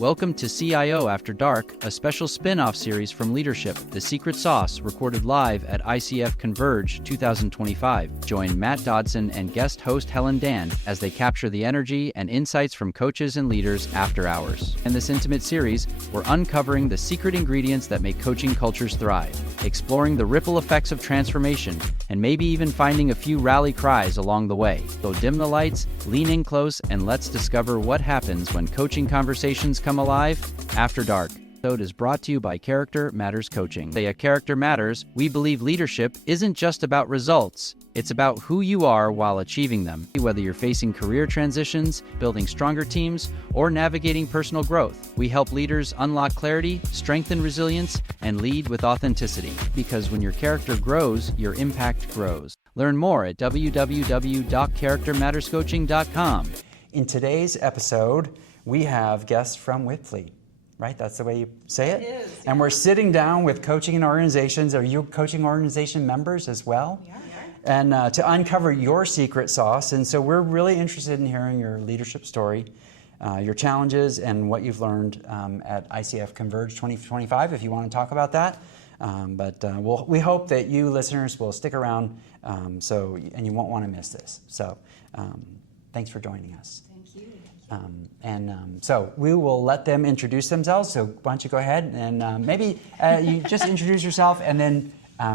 Welcome to CIO After Dark, a special spin-off series from Leadership, The Secret Sauce, recorded live at ICF Converge 2025. Join Matt Dodson and guest host Helen Dan as they capture the energy and insights from coaches and leaders after hours. In this intimate series, we're uncovering the secret ingredients that make coaching cultures thrive, exploring the ripple effects of transformation, and maybe even finding a few rally cries along the way. So dim the lights, lean in close, and let's discover what happens when coaching conversations come alive after dark. This episode is brought to you by Character Matters Coaching. At Character Matters, we believe leadership isn't just about results. It's about who you are while achieving them. Whether you're facing career transitions, building stronger teams, or navigating personal growth, we help leaders unlock clarity, strengthen resilience, and lead with authenticity. Because when your character grows, your impact grows. Learn more at www.charactermatterscoaching.com. In today's episode, we have guests from Wipfli, right? That's the way you say it? It is. And we're sitting down with coaching organizations. Are you coaching organization members as well? Yeah. And to uncover your secret sauce. And so we're really interested in hearing your leadership story, your challenges, and what you've learned at ICF Converge 2025, if you want to talk about that. We hope that you listeners will stick around and you won't want to miss this. So thanks for joining us. Thank you. So we will let them introduce themselves. So why don't you go ahead and maybe you just introduce yourself and then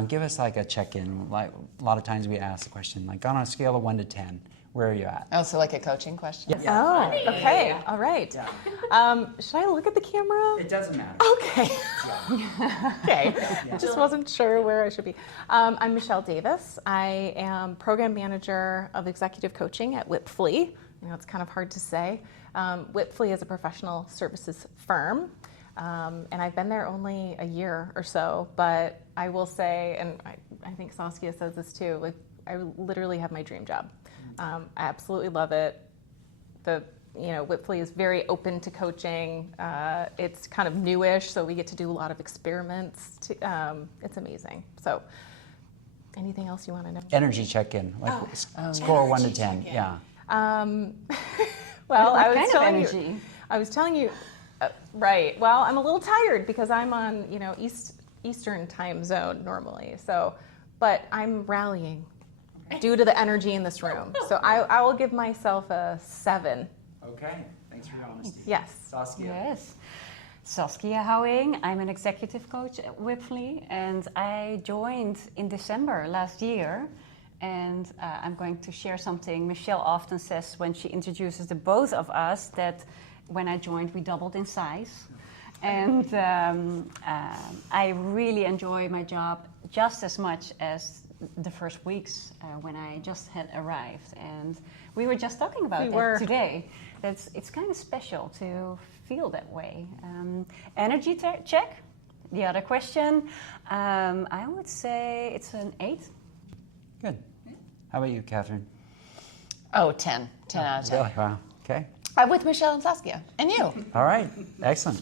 give us like a check-in. Like a lot of times we ask the question, like on a scale of 1 to 10, where are you at? Oh, so like a coaching question? Yeah. Oh, okay. All right. Yeah. Should I look at the camera? It doesn't matter. Okay. Yeah. Okay. Just wasn't sure where I should be. I'm Michelle Davis. I am program manager of executive coaching at Wipfli. I know it's kind of hard to say. Wipfli is a professional services firm, and I've been there only a year or so, but I will say, and I think Saskia says this too, like I literally have my dream job. I absolutely love it. Wipfli is very open to coaching. It's kind of newish, so we get to do a lot of experiments. It's amazing. So anything else you want to know? Energy check-in, like score 1 to 10. check-in. Yeah. Well, What I was kind of telling energy? you. I was telling you, right. Well, I'm a little tired because I'm on, Eastern time zone normally. So, but I'm rallying due to the energy in this room. So I will give myself a 7. Okay. Thanks for your honesty. Yes. Saskia. Yes. Saskia Houwing. I'm an executive coach at Wipfli, and I joined in December last year. And I'm going to share something Michelle often says when she introduces the both of us, that when I joined, we doubled in size. And I really enjoy my job just as much as the first weeks when I just had arrived. And we were just talking about that today. It's kind of special to feel that way. Energy check, the other question. I would say it's an 8. Good. How about you, Catherine? Oh, 10. 10 out of 10. Really? Wow. Okay. I'm with Michelle and Saskia. And you? All right. Excellent.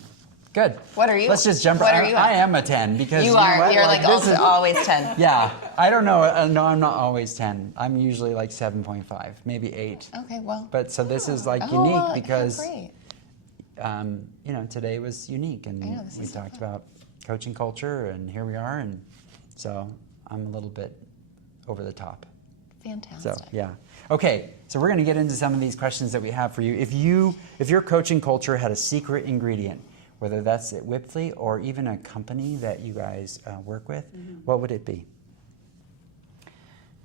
Good. What are you? Let's just jump What right. are you I at? am a 10 because You are. what? You're like this also is- always 10. Yeah. I don't know. No, I'm not always 10. I'm usually like 7.5, maybe 8. Okay, well. But so this is like Oh, unique well, because great. Today was unique and I know, this we is so talked about coaching culture and here we are, and so I'm a little bit over the top. Fantastic. So yeah. Okay, so we're going to get into some of these questions that we have for you. If your coaching culture had a secret ingredient, whether that's at Wipfli or even a company that you guys work with, what would it be?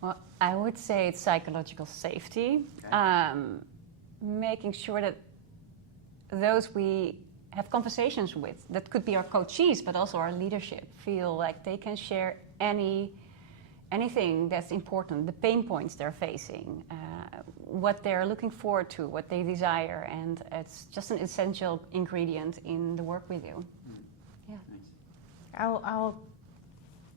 Well, I would say it's psychological safety. Making sure that those we have conversations with, that could be our coachees, but also our leadership, feel like they can share anything that's important, the pain points they're facing, what they're looking forward to, what they desire, and it's just an essential ingredient in the work we do. Yeah. I'll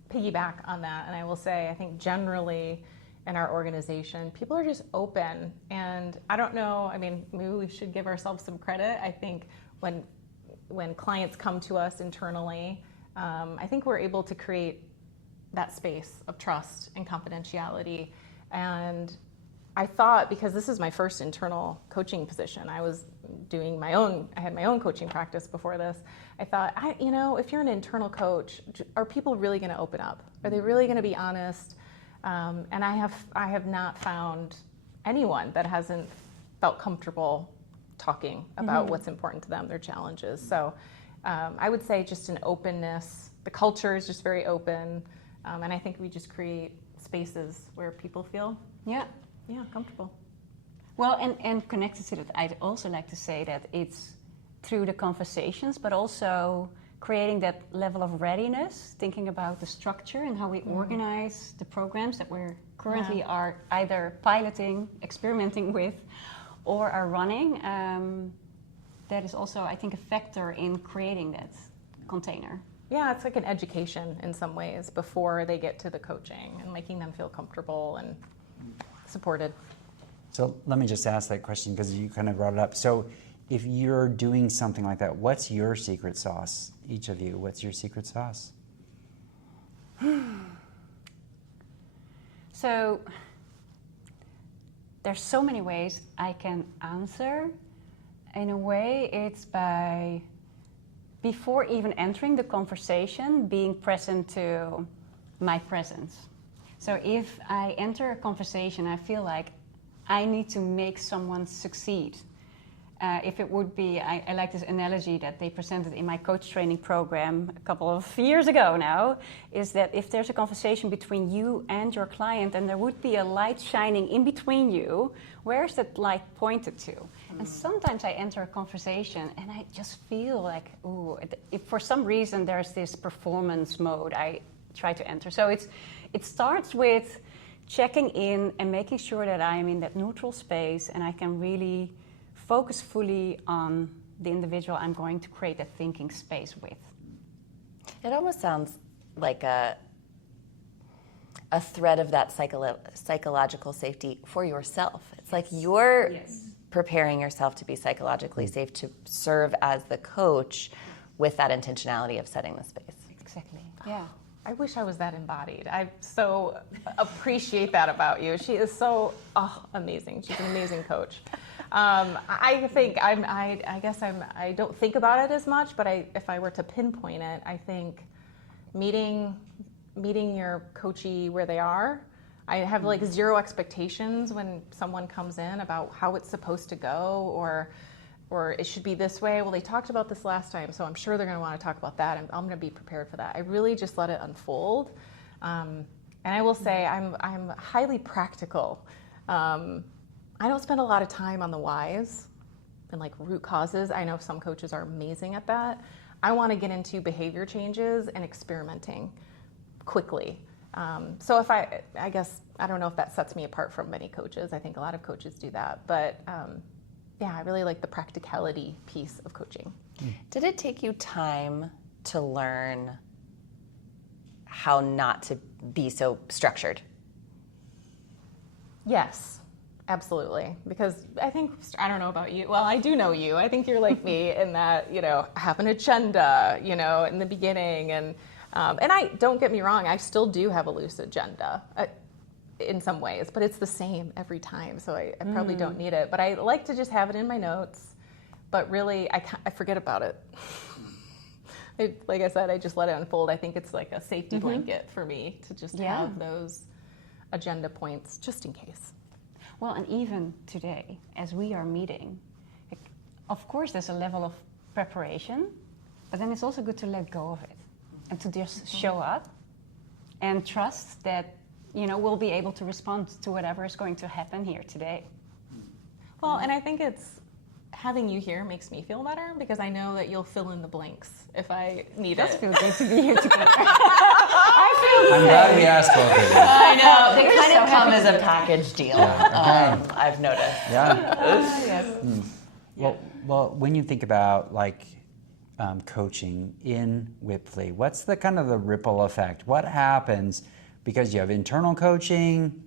piggyback on that, and I will say I think generally in our organization, people are just open, and I don't know, maybe we should give ourselves some credit. I think when clients come to us internally, I think we're able to create that space of trust and confidentiality, and I thought, because this is my first internal coaching position, I had my own coaching practice before this. I thought, if you're an internal coach, are people really going to open up? Are they really going to be honest? And I have not found anyone that hasn't felt comfortable talking about what's important to them, their challenges. So I would say just an openness. The culture is just very open, and I think we just create spaces where people feel comfortable. Well, and connected to that, I'd also like to say that it's through the conversations, but also creating that level of readiness, thinking about the structure and how we organize the programs that we're currently are either piloting, experimenting with, or are running. That is also, I think, a factor in creating that container. Yeah, it's like an education in some ways before they get to the coaching and making them feel comfortable and supported. So let me just ask that question because you kind of brought it up. So if you're doing something like that, what's your secret sauce? Each of you, what's your secret sauce? So there's so many ways I can answer. In a way, it's by, before even entering the conversation, being present to my presence. So if I enter a conversation, I feel like I need to make someone succeed. If it would be, I like this analogy that they presented in my coach training program a couple of years ago now, is that if there's a conversation between you and your client and there would be a light shining in between you, where's that light pointed to? And sometimes I enter a conversation and I just feel like, ooh, if for some reason there's this performance mode I try to enter. So it starts with checking in and making sure that I am in that neutral space and I can really focus fully on the individual I'm going to create a thinking space with. It almost sounds like a thread of that psychological safety for yourself. It's like you're preparing yourself to be psychologically safe to serve as the coach with that intentionality of setting the space. Exactly, yeah. I wish I was that embodied. I so appreciate that about you. She is so amazing. She's an amazing coach. I think I don't think about it as much, but if I were to pinpoint it, I think meeting your coachee where they are. I have like zero expectations when someone comes in about how it's supposed to go or it should be this way. Well, they talked about this last time, so I'm sure they're going to want to talk about that, and I'm going to be prepared for that. I really just let it unfold. And I will say I'm highly practical. I don't spend a lot of time on the whys and like root causes. I know some coaches are amazing at that. I want to get into behavior changes and experimenting quickly. So if I guess, I don't know if that sets me apart from many coaches. I think a lot of coaches do that. But yeah, I really like the practicality piece of coaching. Did it take you time to learn how not to be so structured? Yes. Absolutely, because I don't know about you. Well, I do know you. I think you're like me in that, have an agenda, in the beginning. And I don't get me wrong, I still do have a loose agenda in some ways, but it's the same every time. So I probably don't need it. But I like to just have it in my notes. But really, I forget about it. Like I said, I just let it unfold. I think it's like a safety blanket for me to just have those agenda points just in case. Well, and even today, as we are meeting, of course there's a level of preparation, but then it's also good to let go of it and to just show up and trust that, we'll be able to respond to whatever is going to happen here today. Well, and I think having you here makes me feel better because I know that you'll fill in the blanks if I need it. It does feel good to be here together. I'm glad we asked both of you. I know. They kind of come as a package deal. I've noticed. Yeah. Yes. Well, when you think about coaching in Wipfli, what's the kind of the ripple effect? What happens because you have internal coaching?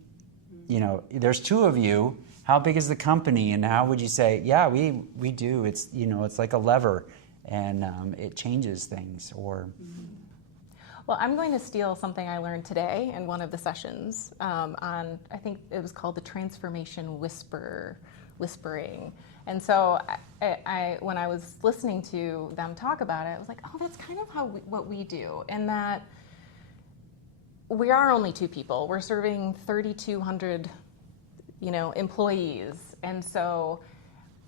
There's two of you. How big is the company, and how would you say? Yeah, we do. It's it's like a lever, and it changes things. Or Well, I'm going to steal something I learned today in one of the sessions on, I think it was called the transformation whispering. And so when I was listening to them talk about it, I was like, oh, that's kind of what we do. And that we are only two people. We're serving 3,200, employees. And so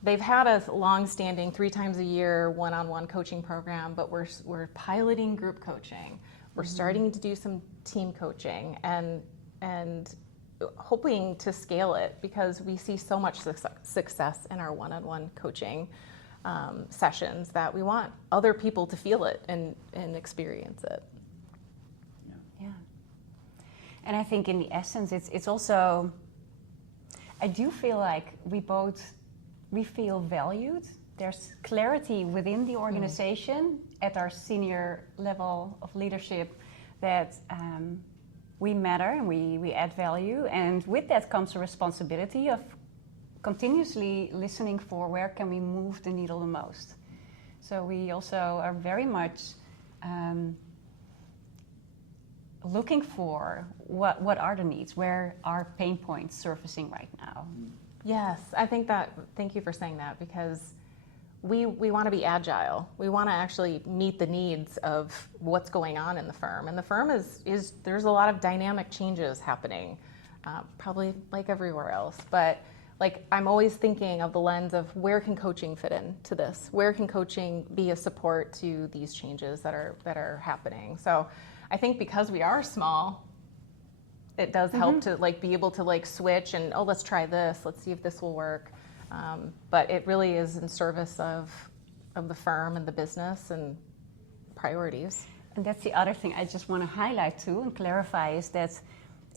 they've had a long-standing 3 times a year one-on-one coaching program, but we're piloting group coaching. We're starting to do some team coaching and hoping to scale it because we see so much success in our one-on-one coaching sessions that we want other people to feel it and experience it. Yeah. And I think in the essence, it's also, I do feel like we feel valued. There's clarity within the organization at our senior level of leadership that we matter and we add value. And with that comes a responsibility of continuously listening for where can we move the needle the most. So we also are very much looking for what are the needs, where are pain points surfacing right now. Yes, thank you for saying that, because we want to be agile. We want to actually meet the needs of what's going on in the firm. And the firm is there's a lot of dynamic changes happening, probably like everywhere else. But I'm always thinking of the lens of where can coaching fit into this? Where can coaching be a support to these changes that are happening? So I think because we are small, it does help to be able to switch and, let's try this, let's see if this will work. But it really is in service of the firm and the business and priorities. And that's the other thing I just want to highlight too and clarify is that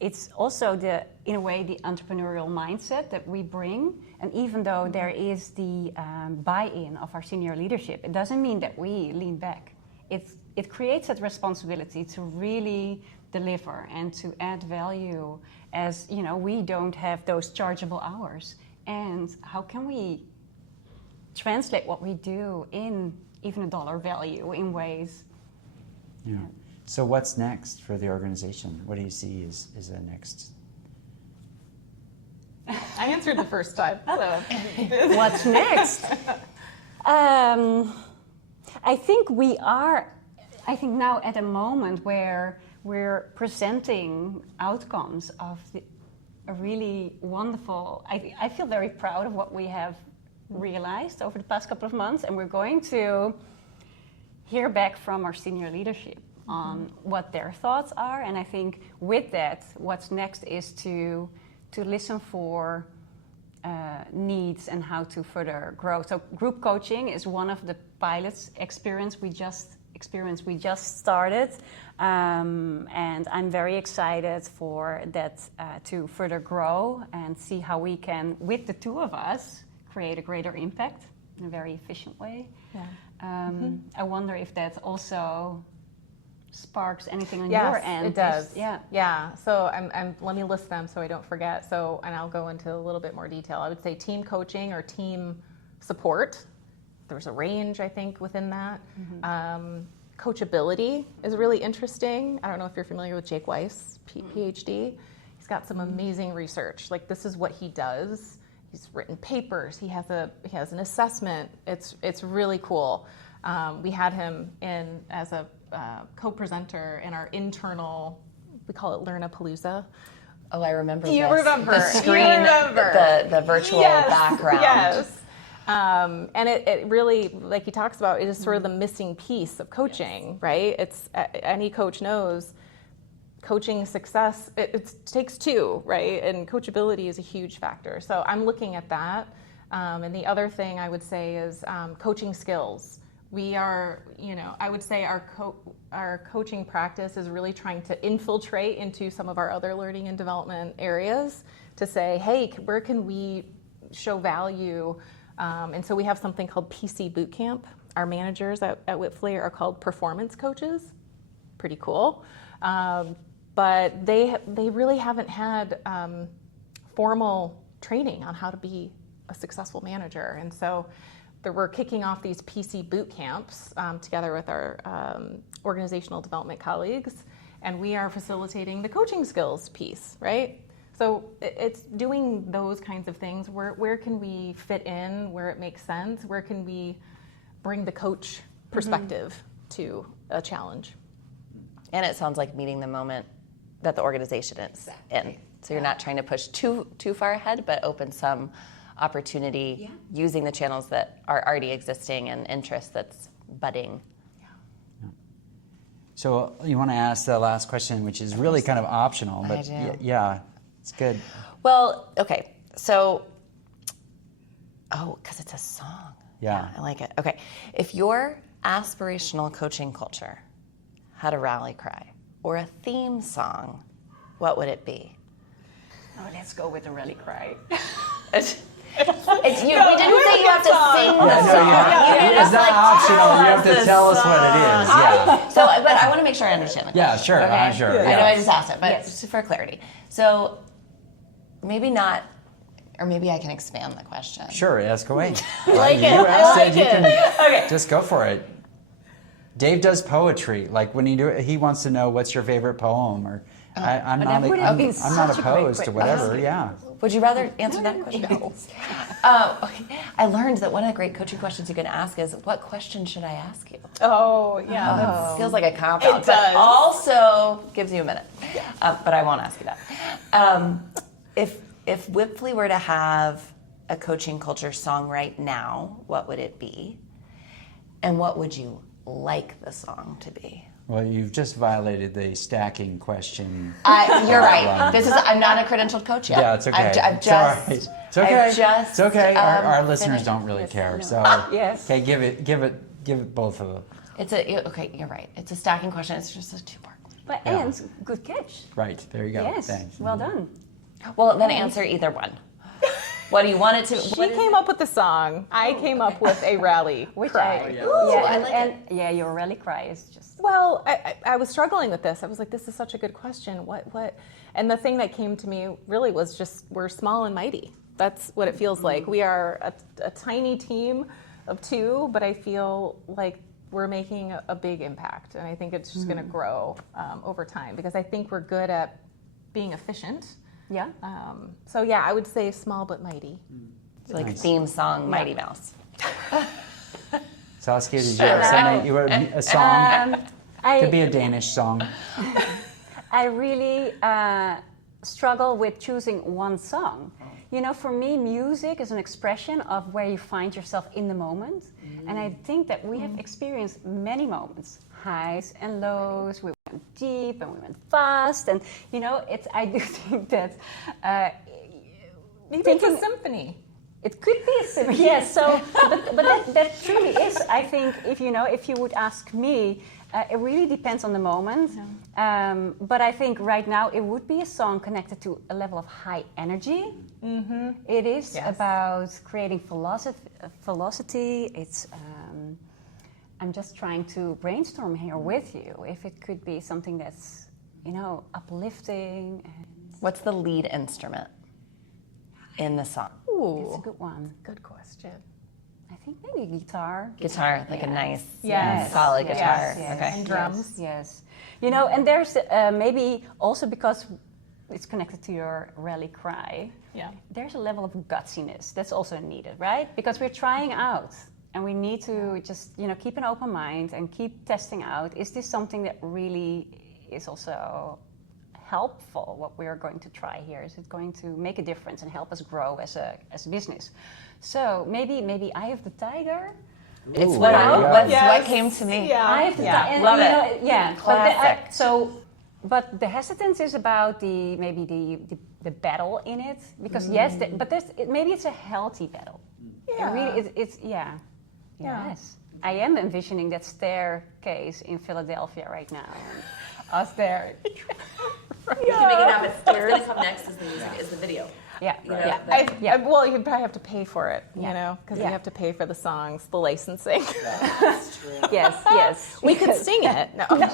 it's also in a way the entrepreneurial mindset that we bring. And even though there is the buy-in of our senior leadership, it doesn't mean that we lean back. It creates that responsibility to really deliver and to add value, as we don't have those chargeable hours. And how can we translate what we do in even a dollar value in ways? Yeah. So what's next for the organization? What do you see is the next? I answered the first time. So. What's next? I think now at a moment where we're presenting outcomes of a really wonderful, I feel very proud of what we have realized over the past couple of months, and we're going to hear back from our senior leadership on what their thoughts are. And I think with that, what's next is to listen for needs and how to further grow. So group coaching is one of the pilots experience we just started, and I'm very excited for that to further grow and see how we can, with the two of us, create a greater impact in a very efficient way. Yeah. I wonder if that also sparks anything on yes, your end. It does. Yeah. So let me list them so I don't forget. So, and I'll go into a little bit more detail. I would say team coaching or team support. There's a range, I think, within that. Coachability is really interesting. I don't know if you're familiar with Jake Weiss, PhD. He's got some amazing research. This is what he does. He's written papers. He has an assessment. It's really cool. We had him in as a co-presenter in our internal, we call it Learn-a-Palooza. Oh, I remember You this. remember. The screen, You remember. The virtual Yes, background. Yes. And it really, like he talks about, it is sort of the missing piece of coaching, right? It's any coach knows coaching success, it takes two, right? And coachability is a huge factor. So I'm looking at that. And the other thing I would say is coaching skills. We are, I would say our coaching practice is really trying to infiltrate into some of our other learning and development areas to say, hey, where can we show value? And so we have something called PC Bootcamp. Our managers at Wipfli are called performance coaches. Pretty cool. But they really haven't had formal training on how to be a successful manager. And so we're kicking off these PC boot camps together with our organizational development colleagues, and we are facilitating the coaching skills piece, right? So it's doing those kinds of things. Where can we fit in, where it makes sense? Where can we bring the coach perspective to a challenge? And it sounds like meeting the moment that the organization is in. So you're not trying to push too far ahead, but open some opportunity using the channels that are already existing and interest that's budding. So you want to ask the last question, which is really kind of optional, but yeah, it's good. Well, okay, so, because it's a song. Yeah. I like it. Okay, if your aspirational coaching culture had a rally cry or a theme song, what would it be? Oh, let's go with the rally cry. We didn't say you have to sing the song. It's not optional. You have to tell us what it is. Yeah. So, but I want to make sure I understand the question. Yeah, sure. Okay? Sure. I know I just asked it, but just for clarity. So maybe not, or maybe I can expand the question. Sure, ask away. I like it. You I asked like you it. can Okay. just go for it. Dave does poetry. Like when you do it, he wants to know what's your favorite poem, or I'm not opposed to whatever. Yeah. Would you rather answer that question? No. Okay. I learned that one of the great coaching questions you can ask is, what question should I ask you? Oh, yeah. Feels like a cop-out, It but does. also gives you a minute. But I won't ask you that. If Wipfli were to have a coaching culture song right now, what would it be? And what would you like the song to be? Well, you've just violated the stacking question. You're right. I'm not a credentialed coach yet. Yeah, it's okay. I've It's all right. just. It's okay. I've just, it's okay. Our listeners finished. don't really care. So Yes. okay, give it both of them. Okay. You're right. It's a stacking question. It's just a two-part question. But Yeah. and good catch. Right there you go. Yes. Thanks. Well done. Well, then answer either one. What do you want it to? She came up with the song. I came up with a rally cry. Your rally cry is just. Well, I was struggling with this. I was like, this is such a good question. What? And the thing that came to me really was just, we're small and mighty. That's what it feels like. We are a tiny team of two, but I feel like we're making a big impact. And I think it's just going to grow over time, because I think we're good at being efficient. Yeah. So yeah, I would say small but mighty. It's like theme song, Mighty Mouse. Saskia, did you have a song? Could be a Danish song. I really struggle with choosing one song. You know, for me, music is an expression of where you find yourself in the moment. And I think that we have experienced many moments, highs and lows. We went deep and we went fast. And, you know, I do think that... Maybe it's a symphony. It could be a symphony, yes. So, but that truly is, I think, if you would ask me, it really depends on the moment. Yeah. But I think right now it would be a song connected to a level of high energy. Mm-hmm. It is about creating velocity. It's. I'm just trying to brainstorm here with you if it could be something that's, uplifting. What's the lead instrument in the song? Ooh, it's a good one. Good question. I think maybe guitar. Guitar, like a nice, Yes. solid guitar. Yes. Okay. And drums. Yes. And there's maybe also because it's connected to your rally cry. Yeah. There's a level of gutsiness that's also needed, right? Because we're trying out, and we need to just keep an open mind and keep testing out. Is this something that really is also helpful? What we are going to try here, is it going to make a difference and help us grow as a business? So maybe Eye of the Tiger. It's what came to me. Yeah. Eye of the Tiger. Love it. Yeah. Classic. But the hesitance is about the battle in it, because maybe it's a healthy battle. Yeah. It really, it's Yes. I am envisioning that staircase in Philadelphia right now. And us there. You can make it happen. What's going to come next is the music, is the video. Yeah. Well, you'd probably have to pay for it, because you have to pay for the songs, the licensing. That's true. Yes. We could sing it. No. The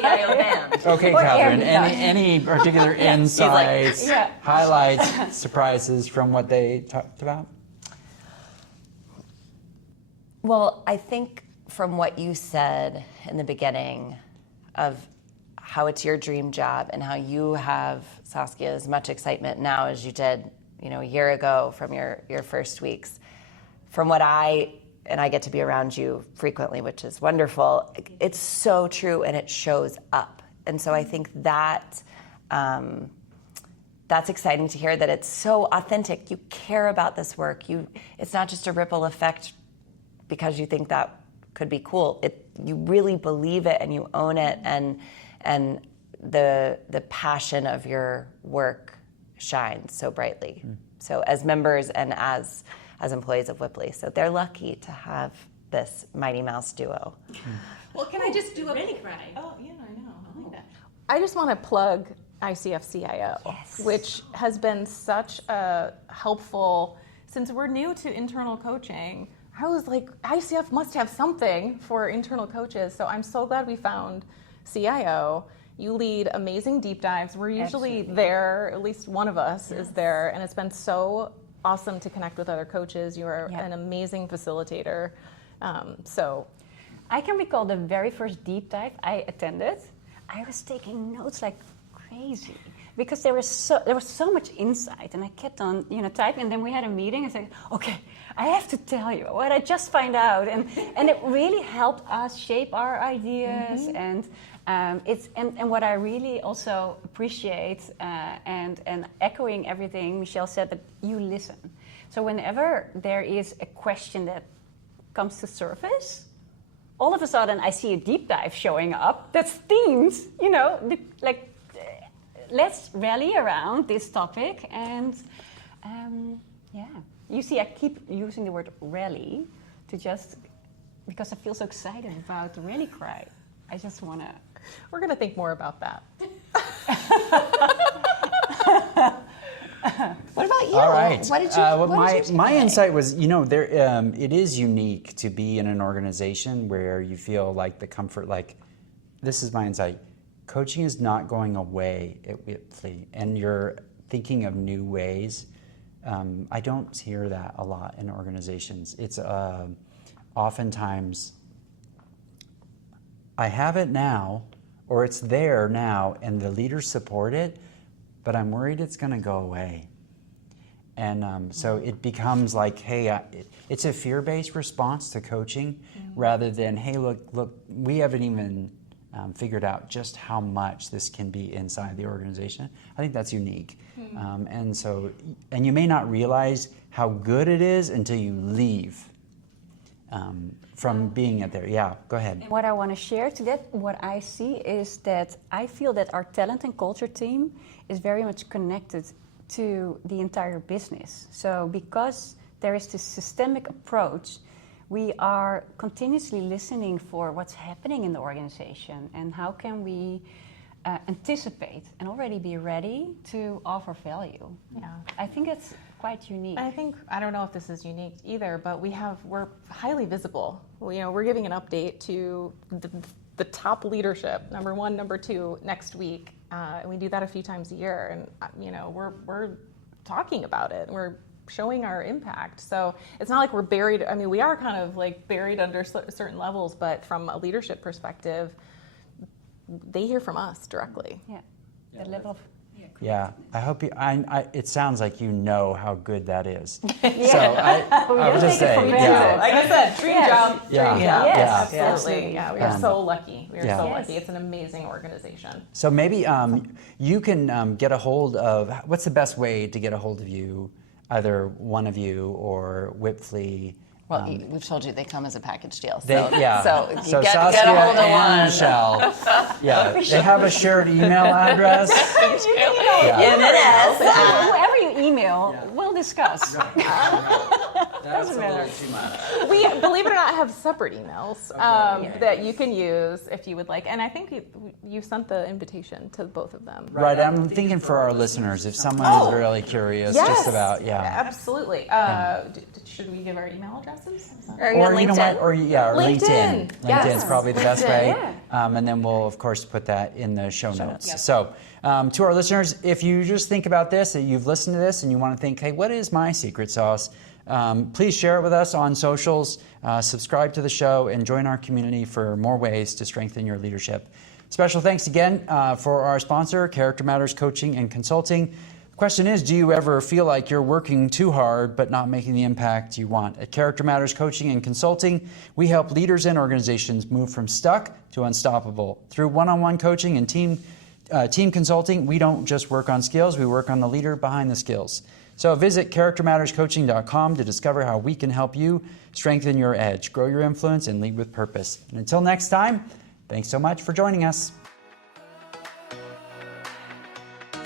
CIO band. Okay, Catherine. Any particular insights, like, highlights, surprises from what they talked about? Well, I think from what you said in the beginning of how it's your dream job and how you have, Saskia, as much excitement now as you did, a year ago from your first weeks. From what I get to be around you frequently, which is wonderful, it's so true and it shows up. And so I think that that's exciting to hear, that it's so authentic. You care about this work. It's not just a ripple effect because you think that could be cool. You really believe it and you own it, and the passion of your work shines so brightly. So as members and as employees of Wipfli, so they're lucky to have this Mighty Mouse duo. Well, can I just do a really cry? Oh, yeah, I know. I like that. I just want to plug ICF CIO, which has been such a helpful, since we're new to internal coaching. I was like, ICF must have something for internal coaches. So I'm so glad we found CIO. You lead amazing deep dives. We're usually there, at least one of us is there, and it's been so awesome to connect with other coaches. You are an amazing facilitator. So I can recall the very first deep dive I attended. I was taking notes like crazy because there was so much insight, and I kept on typing. And then we had a meeting and said, "Okay, I have to tell you what I just find out," and it really helped us shape our ideas. And and what I really also appreciate, and echoing everything Michelle said, but you listen. So whenever there is a question that comes to surface, all of a sudden I see a deep dive showing up that's themed, let's rally around this topic. And you see, I keep using the word rally because I feel so excited about the rally cry. I just want to... We're going to think more about that. What about you? All right. What did you my insight was, there it is unique to be in an organization where you feel like the comfort, like, this is my insight. Coaching is not going away at Wipfli, and you're thinking of new ways. I don't hear that a lot in organizations. It's oftentimes, I have it now, or it's there now, and the leaders support it, but I'm worried it's going to go away. And so it becomes like, hey, it's a fear-based response to coaching, rather than, hey, look, we haven't even figured out just how much this can be inside the organization. I think that's unique. And you may not realize how good it is until you leave from being at there. Yeah, go ahead. What I want to share to that, what I see is that I feel that our talent and culture team is very much connected to the entire business. So because there is this systemic approach, we are continuously listening for what's happening in the organization and how can we anticipate and already be ready to offer value. Yeah, I think it's quite unique. I don't know if this is unique either, but we're highly visible. We're giving an update to the top leadership, number 1, number 2, next week. And we do that a few times a year, and we're talking about it. We're showing our impact. So it's not like we're buried. I mean, we are kind of like buried under certain levels, but from a leadership perspective, they hear from us directly. Yeah, the level of... Yeah, I hope you. It sounds like you know how good that is. So I would just say, like I said, dream job. Yeah, Yes, yeah, absolutely. Yeah, we are so lucky. We are so lucky. It's an amazing organization. So maybe you can get a hold of. What's the best way to get a hold of you? Either one of you or Wipfli. Well, we've told you they come as a package deal. So, so you get Saskia a hold of and one. Michelle. They have a shared email address. Whoever you email, we'll discuss. That's Doesn't matter. Too much. We, believe it or not, have separate emails that you can use if you would like. And I think you sent the invitation to both of them. Right, I'm thinking for our listeners, if someone is really curious just about, Absolutely. Should we give our email addresses? Or LinkedIn. You know what? Or LinkedIn. Yes. LinkedIn's probably the best way. Yeah. And then we'll, of course, put that in the show notes. Yep. So to our listeners, if you just think about this, that you've listened to this and you want to think, hey, what is my secret sauce? Please share it with us on socials, subscribe to the show, and join our community for more ways to strengthen your leadership. Special thanks again for our sponsor, Character Matters Coaching and Consulting. The question is, do you ever feel like you're working too hard but not making the impact you want? At Character Matters Coaching and Consulting, we help leaders and organizations move from stuck to unstoppable. Through one-on-one coaching and team consulting, we don't just work on skills, we work on the leader behind the skills. So visit charactermatterscoaching.com to discover how we can help you strengthen your edge, grow your influence, and lead with purpose. And until next time, thanks so much for joining us.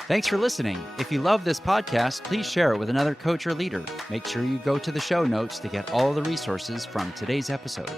Thanks for listening. If you love this podcast, please share it with another coach or leader. Make sure you go to the show notes to get all the resources from today's episode.